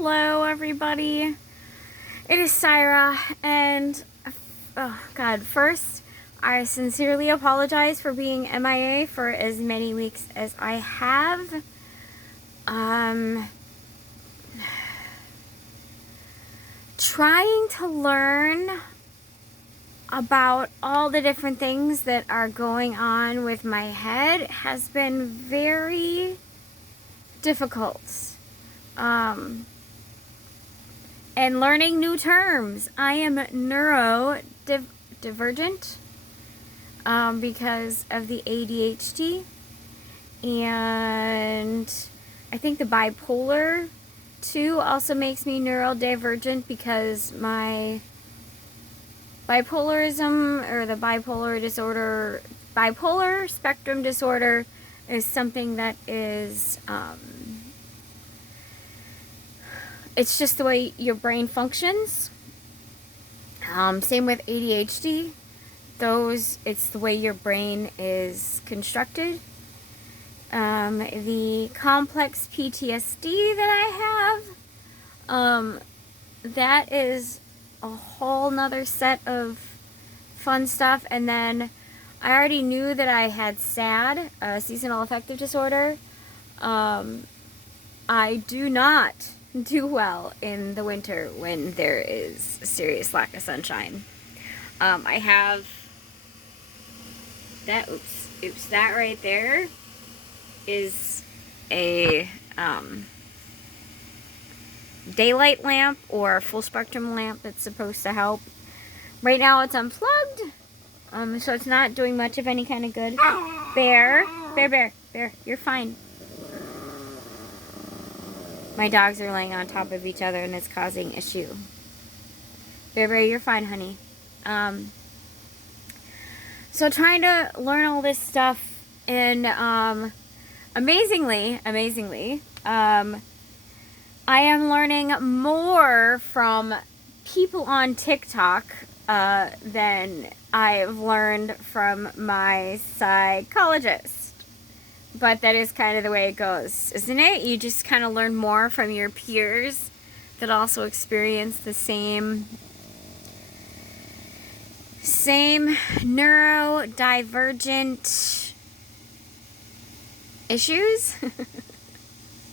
Hello, everybody. It is Syra, and oh God, first, I sincerely apologize for being MIA for as many weeks as I have. Trying to learn about all the different things that are going on with my head has been very difficult. And learning new terms. I am neurodivergent because of the ADHD, and I think the bipolar too also makes me neurodivergent because my bipolarism or the bipolar spectrum disorder is something that is it's just the way your brain functions. Same with ADHD. It's the way your brain is constructed. The complex PTSD that I have, that is a whole nother set of fun stuff. And then I already knew that I had SAD, seasonal affective disorder. I do not do well in the winter when there is a serious lack of sunshine. I have that, that right there is a daylight lamp or full spectrum lamp that's supposed to help. Right now it's unplugged, so it's not doing much of any kind of good. Bear, you're fine. My dogs are laying on top of each other and it's causing issue. Bear, you're fine, honey. So trying to learn all this stuff, and amazingly, I am learning more from people on TikTok than I've learned from my psychologist. But that is kind of the way it goes, isn't it? You just kind of learn more from your peers that also experience the same neurodivergent issues.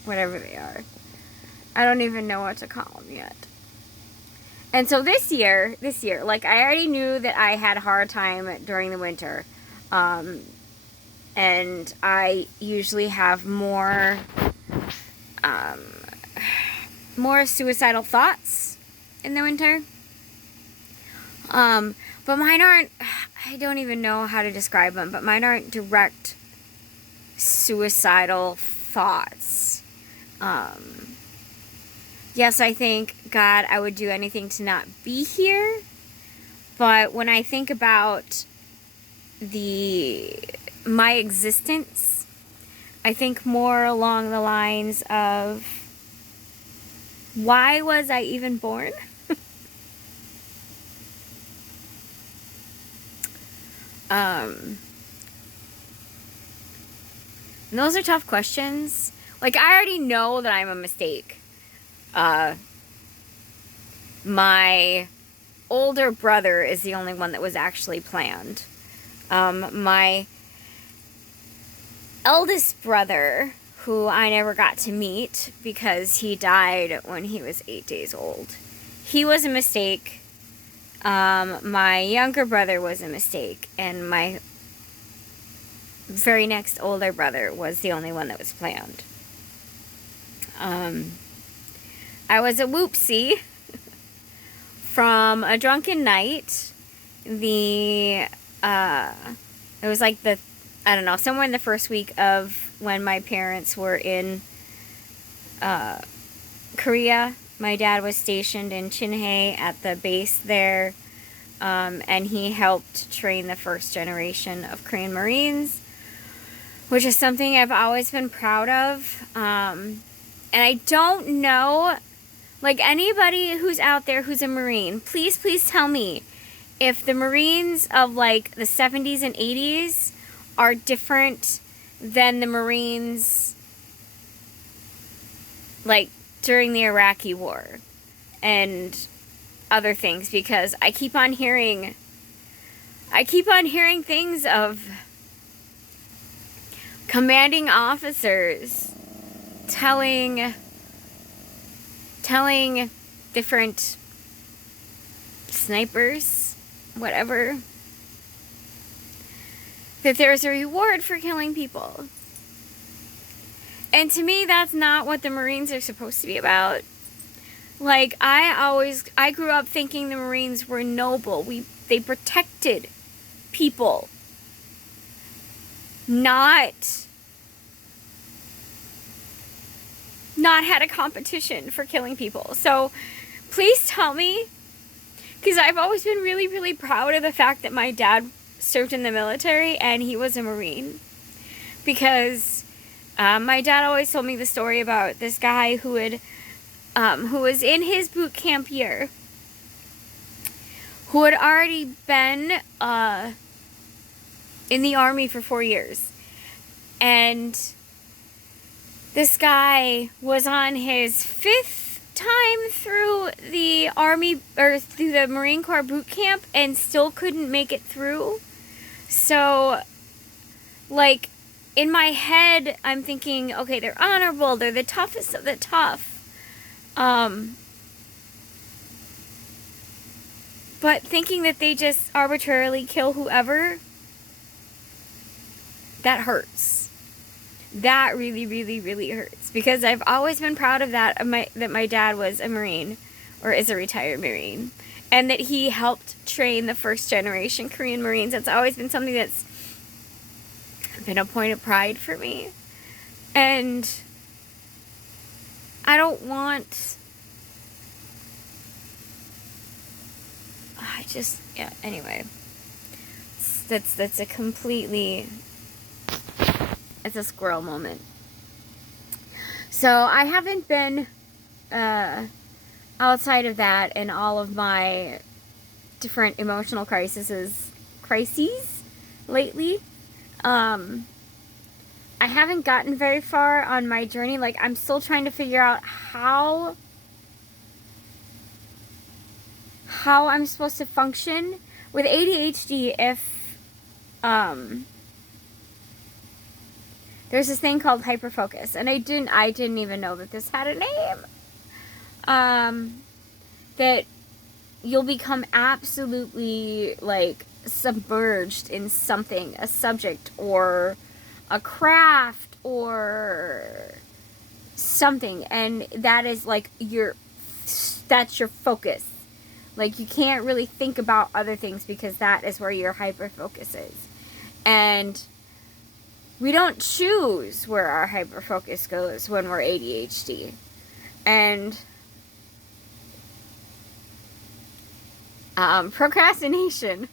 Whatever they are. I don't even know what to call them yet. And so this year, like, I already knew that I had a hard time during the winter. And I usually have more suicidal thoughts in the winter. But mine aren't, I don't even know how to describe them, but mine aren't direct suicidal thoughts. Yes, I think, God, I would do anything to not be here. But when I think about my existence, I think more along the lines of, why was I even born? And those are tough questions. Like, I already know that I'm a mistake. My older brother is the only one that was actually planned. My eldest brother, who I never got to meet because he died when he was 8 days old, he was a mistake. My younger brother was a mistake, and my very next older brother was the only one that was planned. I was a whoopsie from a drunken night. It was like somewhere in the first week of when my parents were in Korea. My dad was stationed in Chinhae at the base there, and he helped train the first generation of Korean Marines, which is something I've always been proud of. And I don't know, like, anybody who's out there who's a Marine, please tell me if the Marines of, like, the 70s and 80s are different than the Marines, like, during the Iraqi war and other things, because I keep on hearing things of commanding officers telling different snipers, whatever, that there's a reward for killing people. And to me, that's not what the Marines are supposed to be about. Like, I grew up thinking the Marines were noble. They protected people. Not had a competition for killing people. So, please tell me, because I've always been really, really proud of the fact that my dad served in the military and he was a Marine. Because my dad always told me the story about this guy who was in his boot camp year, who had already been in the Army for 4 years. And this guy was on his 5th time through the Army, or through the Marine Corps boot camp, and still couldn't make it through. So, like, in my head, I'm thinking, okay, they're honorable, they're the toughest of the tough. But thinking that they just arbitrarily kill whoever, that hurts. That really, really, really hurts. Because I've always been proud of that, that my dad was a Marine, or is a retired Marine. And that he helped train the first generation Korean Marines. That's always been something that's been a point of pride for me. And I don't want... anyway. That's a completely... It's a squirrel moment. So I haven't been outside of that and all of my different emotional crises lately. I haven't gotten very far on my journey. Like, I'm still trying to figure out how I'm supposed to function with ADHD if there's this thing called hyperfocus, and I didn't even know that this had a name. That you'll become absolutely, like, submerged in something, a subject or a craft or something, and that is like that's your focus. Like, you can't really think about other things because that is where your hyperfocus is. And we don't choose where our hyperfocus goes when we're ADHD. And procrastination.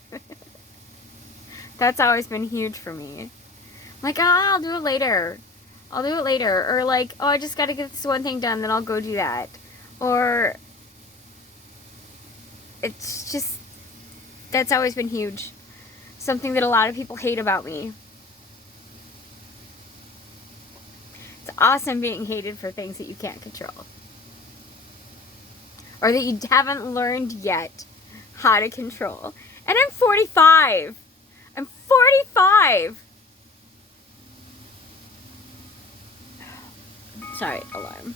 That's always been huge for me. Like, I'll do it later. Or like, I just gotta get this one thing done, then I'll go do that. Or it's just, that's always been huge. Something that a lot of people hate about me. It's awesome being hated for things that you can't control. Or that you haven't learned yet how to control. And I'm 45. I'm 45. Sorry, alarm.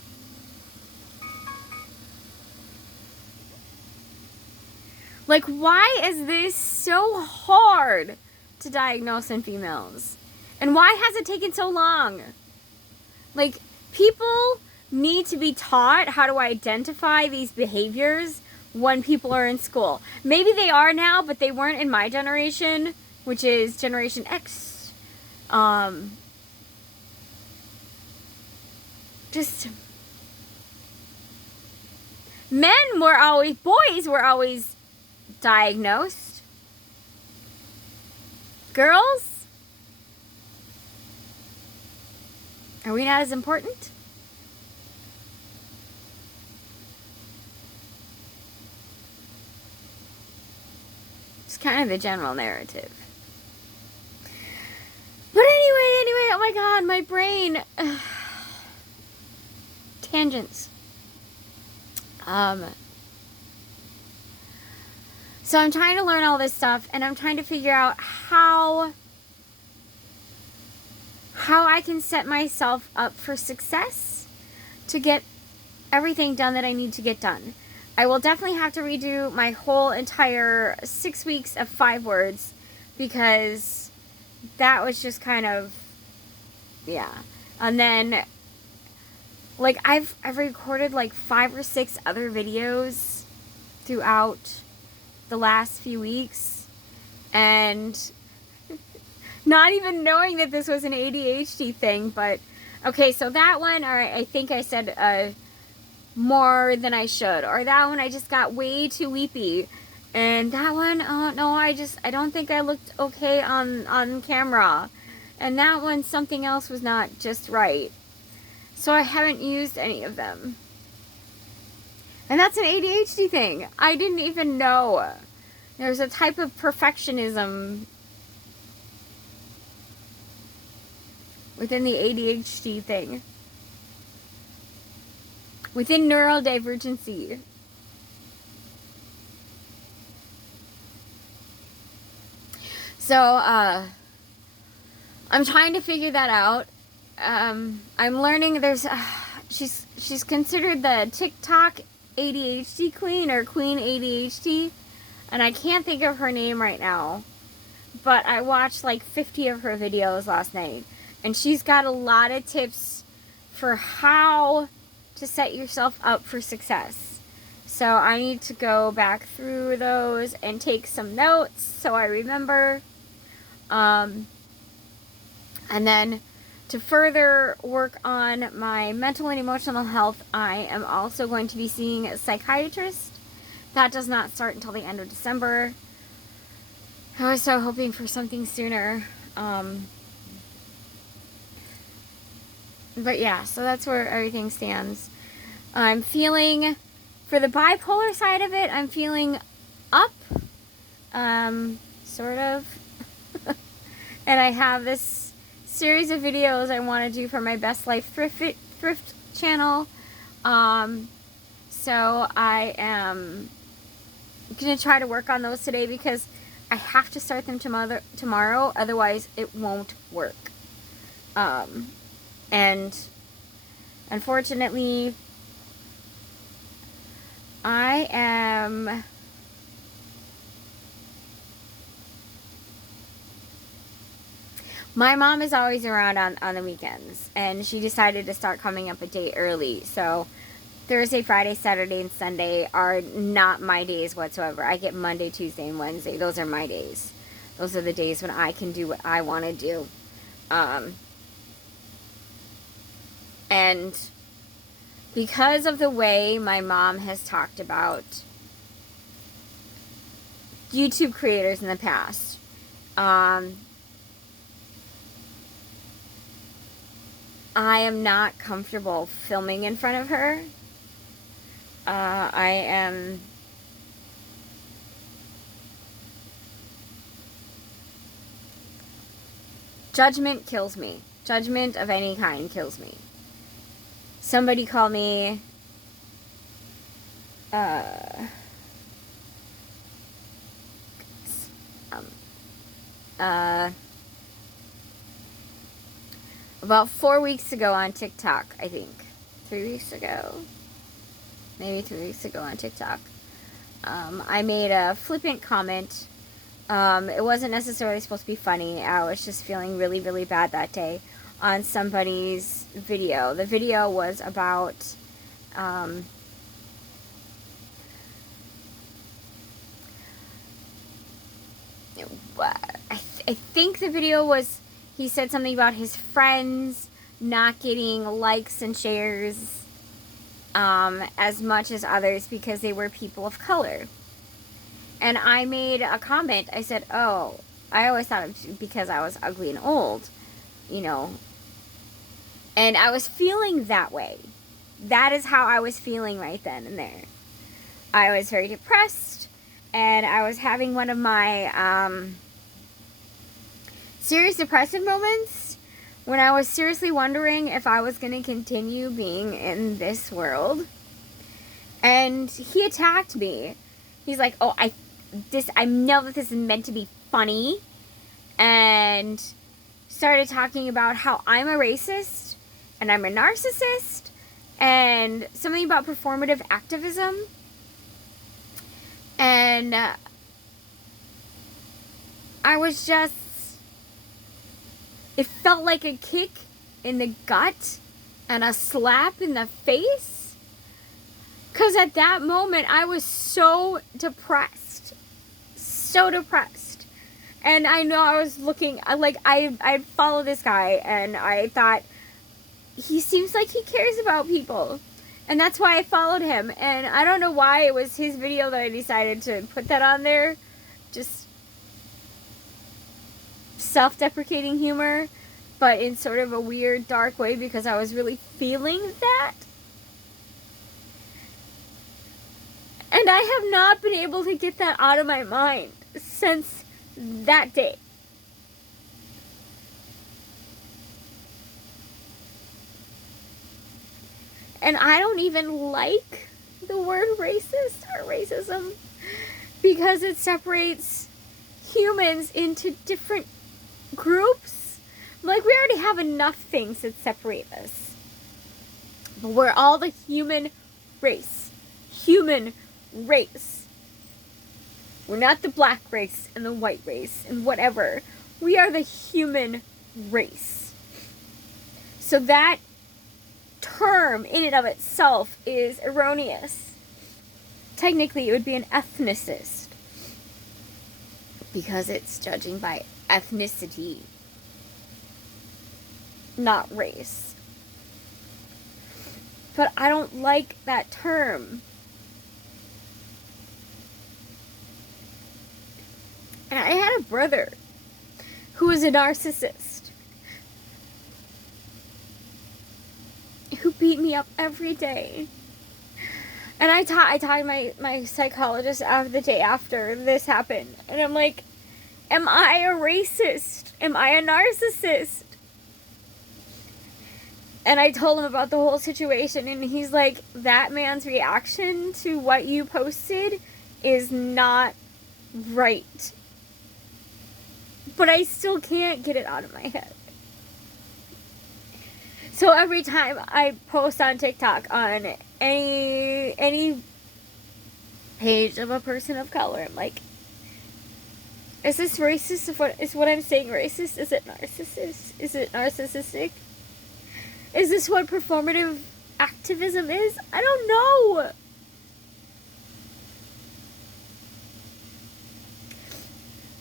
Like, why is this so hard to diagnose in females? And why has it taken so long? Like, people need to be taught how to identify these behaviors when people are in school. Maybe they are now, but they weren't in my generation, which is Generation X. Just... boys were always diagnosed. Girls? Are we not as important? It's kind of the general narrative. But anyway, oh my god, my brain. Tangents. Um, so I'm trying to learn all this stuff, and I'm trying to figure out how I can set myself up for success to get everything done that I need to get done. I will definitely have to redo my whole entire 6 weeks of 5 words, because that was just kind of, yeah. And then, like, I've recorded like 5 or 6 other videos throughout the last few weeks, and not even knowing that this was an ADHD thing. But okay, so that one, all right, I think I said more than I should, or that one I just got way too weepy, and that one, oh no, I don't think I looked okay on camera, and that one, something else was not just right. So I haven't used any of them. And that's an ADHD thing. I didn't even know. There's a type of perfectionism within the ADHD thing. Within neurodivergency. So, I'm trying to figure that out. I'm learning there's, she's considered the TikTok ADHD queen, or Queen ADHD, and I can't think of her name right now, but I watched like 50 of her videos last night, and she's got a lot of tips for how to set yourself up for success. So I need to go back through those and take some notes so I remember. And then to further work on my mental and emotional health, I am also going to be seeing a psychiatrist. That does not start until the end of December. I was so hoping for something sooner. But yeah, so that's where everything stands. I'm feeling, for the bipolar side of it, I'm feeling up, sort of. And I have this series of videos I want to do for my Best Life Thrift channel. So I am going to try to work on those today, because I have to start them tomorrow, otherwise it won't work. And unfortunately, I am my mom is always around on the weekends, and she decided to start coming up a day early. So Thursday, Friday, Saturday, and Sunday are not my days whatsoever. I get Monday, Tuesday, and Wednesday. Those are my days. Those are the days when I can do what I want to do. And because of the way my mom has talked about YouTube creators in the past, I am not comfortable filming in front of her. I am judgment kills me. Judgment of any kind kills me. Somebody called me about 4 weeks ago on TikTok, I think. 3 weeks ago. Maybe 3 weeks ago on TikTok. I made a flippant comment. It wasn't necessarily supposed to be funny. I was just feeling really, really bad that day on somebody's video. The video was about I think the video was, he said something about his friends not getting likes and shares as much as others because they were people of color. And I made a comment. I said, oh, I always thought it was because I was ugly and old, you know. And I was feeling that way. That is how I was feeling right then and there. I was very depressed, and I was having one of my serious depressive moments when I was seriously wondering if I was going to continue being in this world. And he attacked me. He's like, oh, I know that this is meant to be funny. And started talking about how I'm a racist and I'm a narcissist and something about performative activism. And I was just, it felt like a kick in the gut and a slap in the face. Because at that moment, I was so depressed. So depressed. And I know I was looking, like, I follow this guy, and I thought, he seems like he cares about people. And that's why I followed him. And I don't know why it was his video that I decided to put that on there. Just self-deprecating humor, but in sort of a weird, dark way, because I was really feeling that. And I have not been able to get that out of my mind since that day. And I don't even like the word racist or racism, because it separates humans into different groups. Like, we already have enough things that separate us. But we're all the human race. Human race. We're not the black race and the white race and whatever. We are the human race. So that term in and of itself is erroneous. Technically, it would be an ethnicist, because it's judging by ethnicity, not race. But I don't like that term. And I had a brother who was a narcissist, who beat me up every day. And I talked to my psychologist the day after this happened. And I'm like, am I a racist? Am I a narcissist? And I told him about the whole situation. And he's like, that man's reaction to what you posted is not right. But I still can't get it out of my head. So every time I post on TikTok on any page of a person of color, I'm like, is this racist? Is what I'm saying racist? Is it narcissist? Is it narcissistic? Is this what performative activism is? I don't know.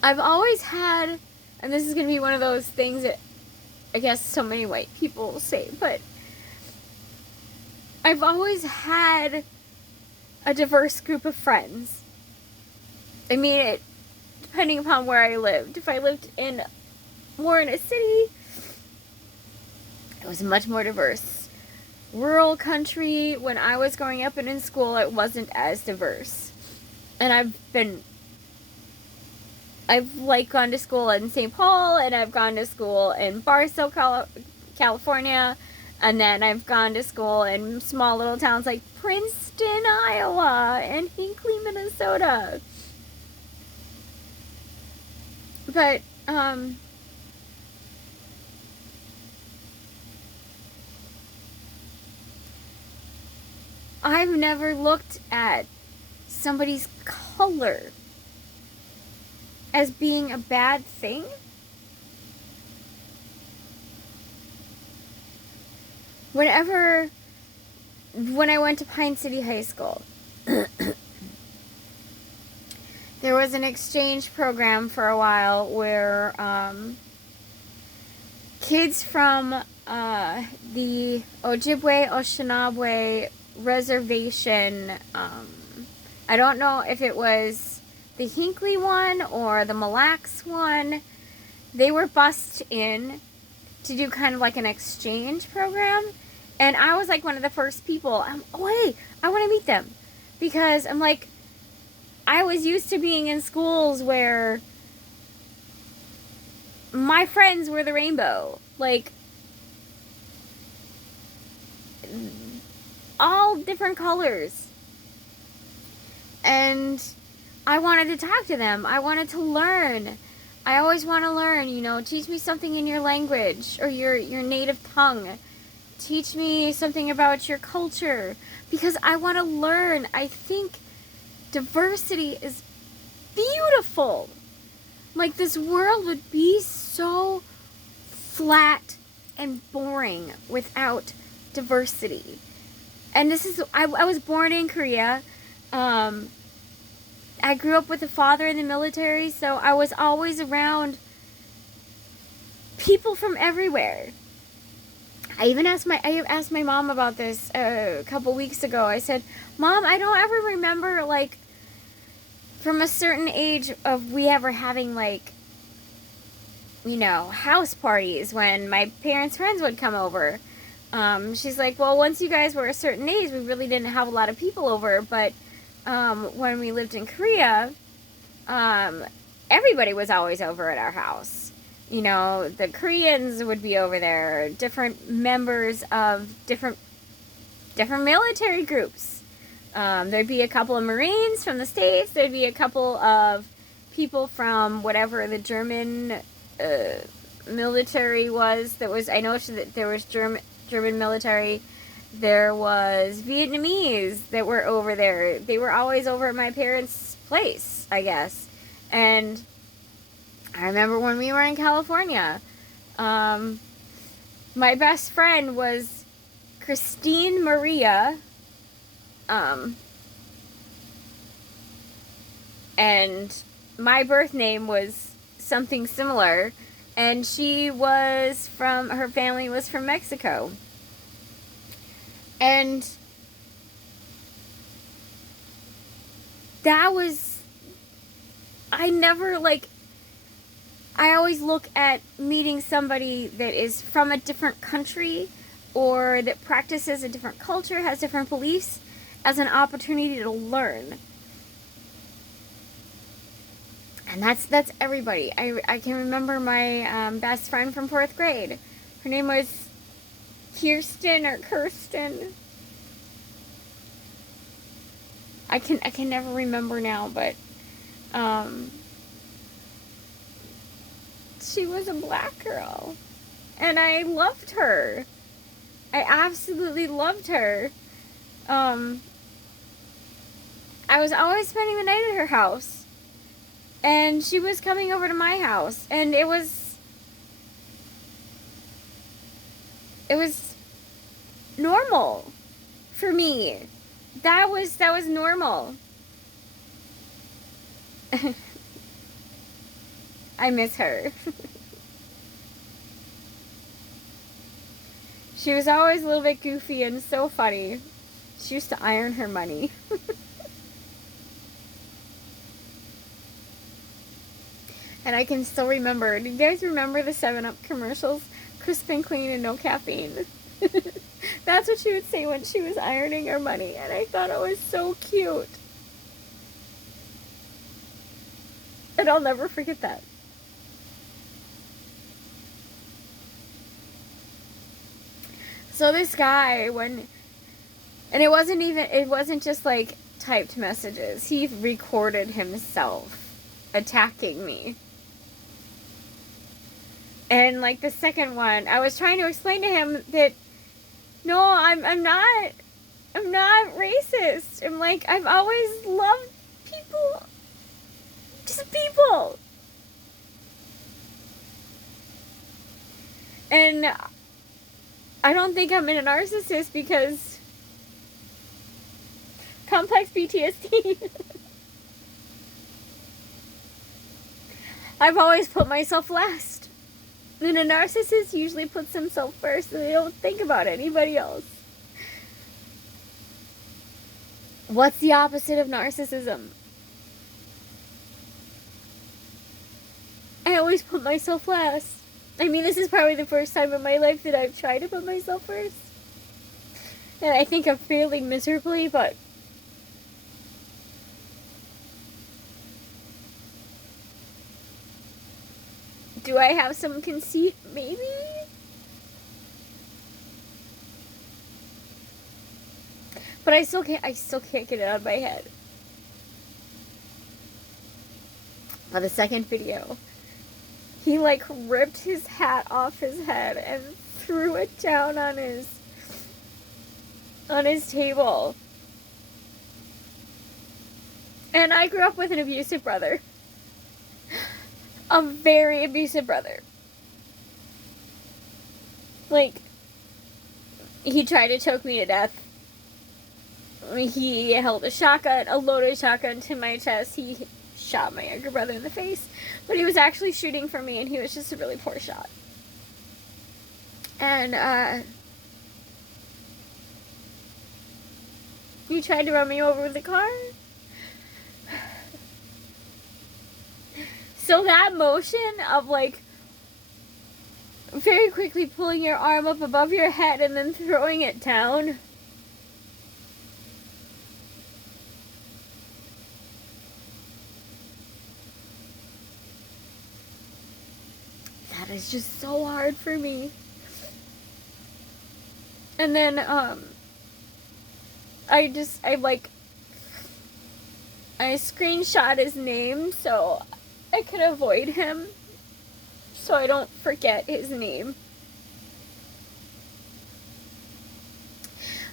I've always had, and this is going to be one of those things that I guess so many white people say, but I've always had a diverse group of friends. I mean, depending upon where I lived. If I lived more in a city, it was much more diverse. Rural country, when I was growing up and in school, it wasn't as diverse. And I've like gone to school in St. Paul, and I've gone to school in Barstow, California, and then I've gone to school in small little towns like Princeton, Iowa, and Hinckley, Minnesota. But, I've never looked at somebody's color as being a bad thing. When I went to Pine City High School, there was an exchange program for a while where kids from the Ojibwe Anishinaabe reservation, I don't know if it was the Hinckley one or the Mille Lacs one, they were bused in to do kind of like an exchange program. And I was like one of the first people. Oh, hey, I want to meet them. Because I'm like, I was used to being in schools where my friends were the rainbow. Like, all different colors. And I wanted to talk to them. I wanted to learn. I always want to learn, teach me something in your language or your native tongue. Teach me something about your culture because I want to learn. I think diversity is beautiful. Like, this world would be so flat and boring without diversity. And I was born in Korea. I grew up with a father in the military, so I was always around people from everywhere. I asked my mom about this a couple weeks ago. I said, Mom, I don't ever remember, like, from a certain age of we ever having, like, house parties when my parents' friends would come over. She's like, well, once you guys were a certain age, we really didn't have a lot of people over, but when we lived in Korea, everybody was always over at our house. The Koreans would be over there, different members of different military groups. There'd be a couple of Marines from the States. There'd be a couple of people from whatever the German military was. I know that there was German military. There was Vietnamese that were over there. They were always over at my parents' place, I guess. And I remember when we were in California, my best friend was Christine Maria, and my birth name was something similar, and her family was from Mexico. And I always look at meeting somebody that is from a different country or that practices a different culture, has different beliefs, as an opportunity to learn. And that's everybody. I can remember my best friend from 4th grade. Her name was Kirsten or Kirsten. I can never remember now, but she was a black girl. And I loved her. I absolutely loved her. I was always spending the night at her house. And she was coming over to my house. And it was normal for me. That was normal. I miss her. She was always a little bit goofy and so funny. She used to iron her money. And I can still remember. Do you guys remember the 7-Up commercials? Crisp and clean and no caffeine. That's what she would say when she was ironing her money. And I thought it was so cute. And I'll never forget that. So this guy, and it wasn't just like typed messages. He recorded himself attacking me. And like the second one, I was trying to explain to him that no, I'm not racist. I'm like, I've always loved people. Just people. And I don't think I'm a narcissist because complex PTSD. I've always put myself last. And a narcissist usually puts himself first and they don't think about anybody else. What's the opposite of narcissism? I always put myself last. I mean, this is probably the first time in my life that I've tried to put myself first. And I think I'm failing miserably, but do I have some conceit? Maybe? But I still can't get it out of my head. on the second video, he like ripped his hat off his head and threw it down on his table. And I grew up with an abusive brother. A very abusive brother. Like, he tried to choke me to death. He held a loaded shotgun to my chest. He shot my younger brother in the face. But he was actually shooting for me, and he was just a really poor shot. And, he tried to run me over with a car. So that motion of, like, very quickly pulling your arm up above your head and then throwing it down. That is just so hard for me. And then, I screenshot his name so I could avoid him, so I don't forget his name.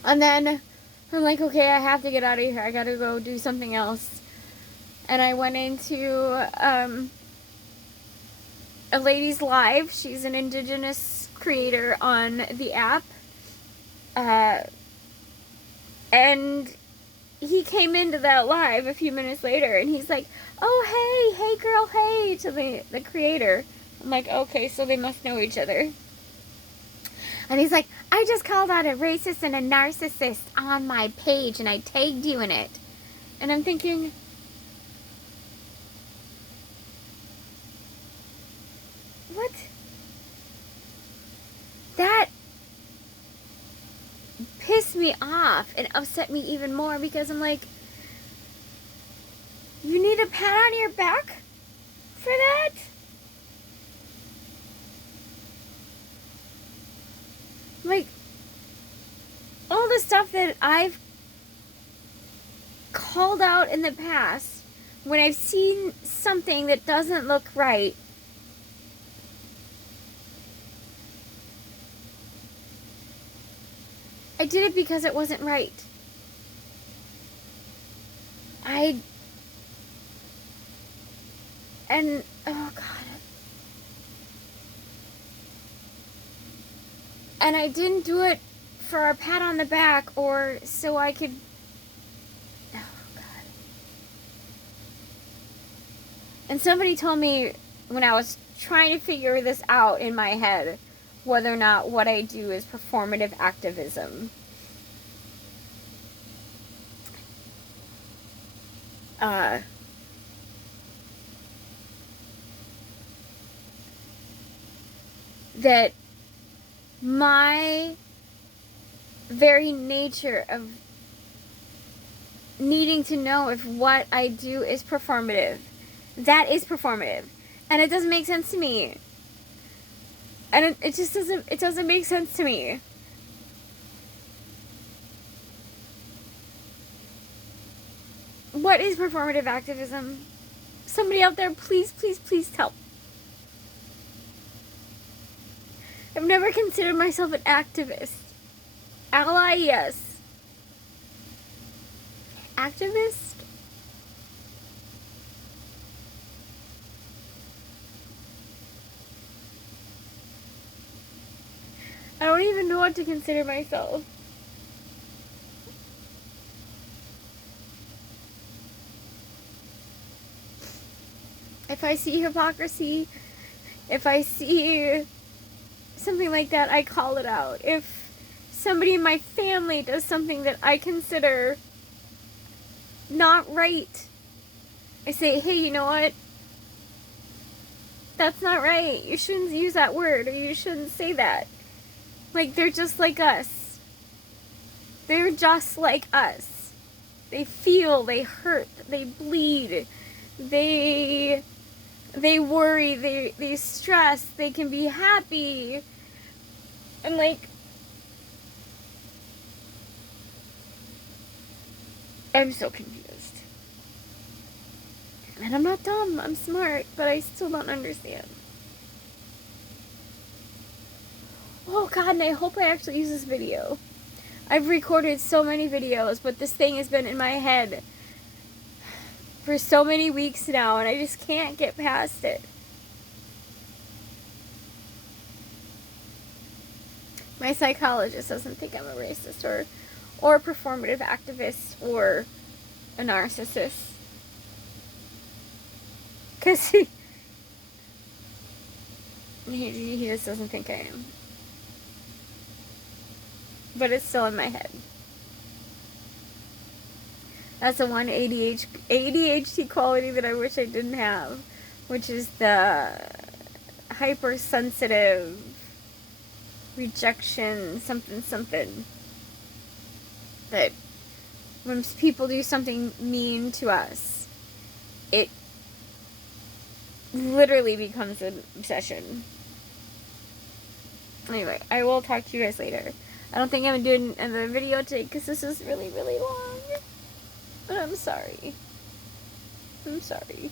And then I'm like, okay, I have to get out of here. I gotta go do something else. And I went into a lady's live. She's an indigenous creator on the app. And he came into that live a few minutes later, and he's like, oh, hey girl, hey, to the creator. I'm like, okay, so they must know each other. And he's like, I just called out a racist and a narcissist on my page, and I tagged you in it. And I'm thinking, what? That pissed me off and upset me even more, because I'm like, you need a pat on your back for that? Like, all the stuff that I've called out in the past, when I've seen something that doesn't look right, I did it because it wasn't right. And, oh God. And I didn't do it for a pat on the back or so I could, oh God. And somebody told me when I was trying to figure this out in my head, whether or not what I do is performative activism. That my very nature of needing to know if what I do is performative, that is performative. And it doesn't make sense to me. And it just doesn't make sense to me. What is performative activism? Somebody out there, please, please, please tell. I've never considered myself an activist. Ally, yes. Activist? I don't even know what to consider myself. If I see hypocrisy, if I see something like that, I call it out. If somebody in my family does something that I consider not right, I say, hey, you know what? That's not right. You shouldn't use that word, or you shouldn't say that. Like, they're just like us. They're just like us. They feel, they hurt, they bleed, they worry, they stress, they can be happy. And like, I'm so confused. And I'm not dumb, I'm smart, but I still don't understand. Oh god, and I hope I actually use this video. I've recorded so many videos, but this thing has been in my head for so many weeks now, and I just can't get past it. My psychologist doesn't think I'm a racist or a performative activist or a narcissist. Because he just doesn't think I am. But it's still in my head. That's the one ADHD quality that I wish I didn't have, which is the hypersensitive rejection something. That when people do something mean to us, it literally becomes an obsession. Anyway, I will talk to you guys later. I don't think I'm doing another video today because this is really, really long. But I'm sorry. I'm sorry.